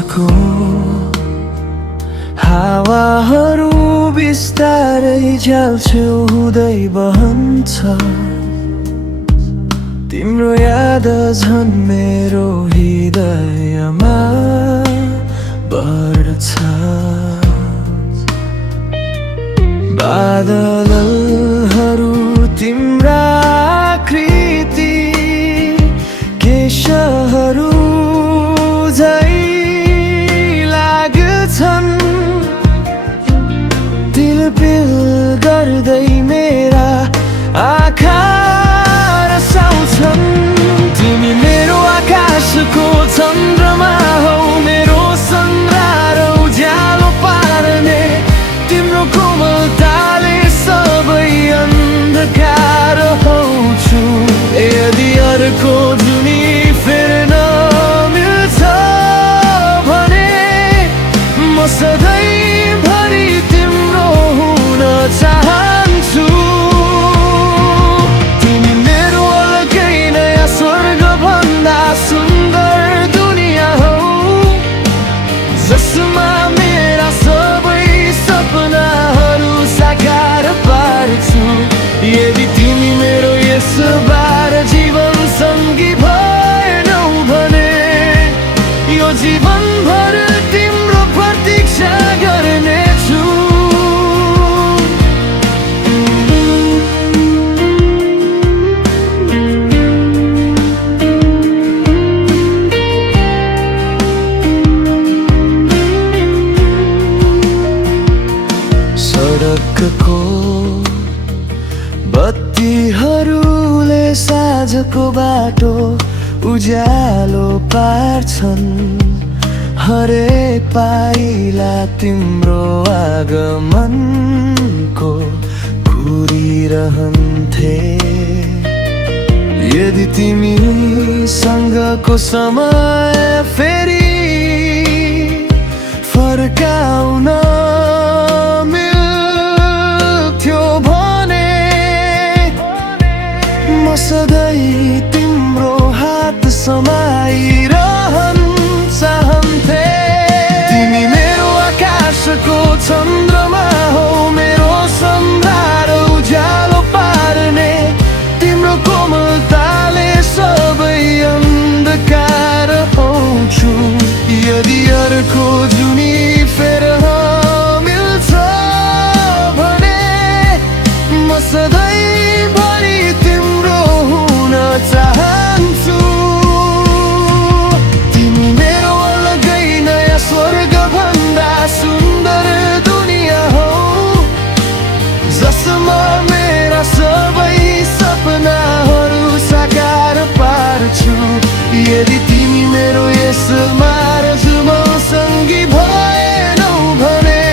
आकाशको हावाहरू बिस्तारै झ्यालछेउ हुँदै बहन्छ। तिम्रो याद झन् मेरो हृदयमा बढ्छ। बादलहरू तिम्रा आकृति केशहरू झै लाग्छन्। तिलपिल गर्दै मेरा आँखा रसाउँछन्। तिमी मेरो आकाशको चन्द्रमा हौ, मेरो संसार उज्यालो पार्ने। तिम्रो कोमलताले सबै अन्धकार हौछु। यदि अर्को जुनी फेर्न मिल्छ भने म सधैँभरि तिम्रो हुन चाहन्छु। तिमी मेरो अलगै नयाँ स्वर्गभन्दा सुन्दर दुनियाँ हौ, जसमा मेरा सबै सपनाहरू साकार पार्छु। यदि तिमी मेरो यसबार जीवन सङ्गी भएनौ भने यो जीवनभर तिम्रो प्रतीक्षा गर्नेछु। सडकको बत्तीहरूले साँझको बाटो उज्यालो पार्छन्। हरेक पाइला तिम्रो आगमनको कुरिरहन्थे। यदि तिमीसँगको समय फेरि फर्काउन मिल्थ्यो भने म सधैँ तिम्रो हात समाइरहन चाहन्थे। तिमी मेरो आकाशको चन्द्रमा हौ, मेरो संसार उज्यालो पार्ने। तिम्रो कोमलताले सबै अन्धकार हौछु। यदि अर्को जुनी फेर्न मिल्छ भने म सधैँभरि तिम्रो हुन चाहन्छु। तिमी मेरो अलगै नयाँ स्वर्गभन्दा सुन्दर दुनियाँ हौ, जसमा मेरा सबै सपनाहरू साकार पार्छु। यदि तिमी मेरो यसमा सङ्गी भएनौ भने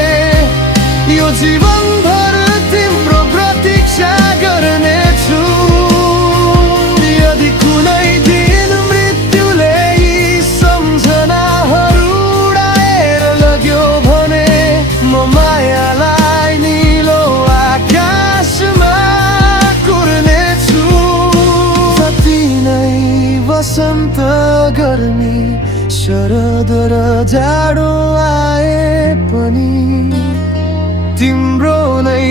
यो जीवनभर तिम्रो प्रतीक्षा गर्नेछु। यदि कुनै दिन मृत्युले यी सम्झनाहरू उडाएर लग्यो भने म मायालाई निलो आकाशमा कुर्नेछु। जति नै वसन्त गर्मी शरद र जाडो आए पनि तिम्रो नै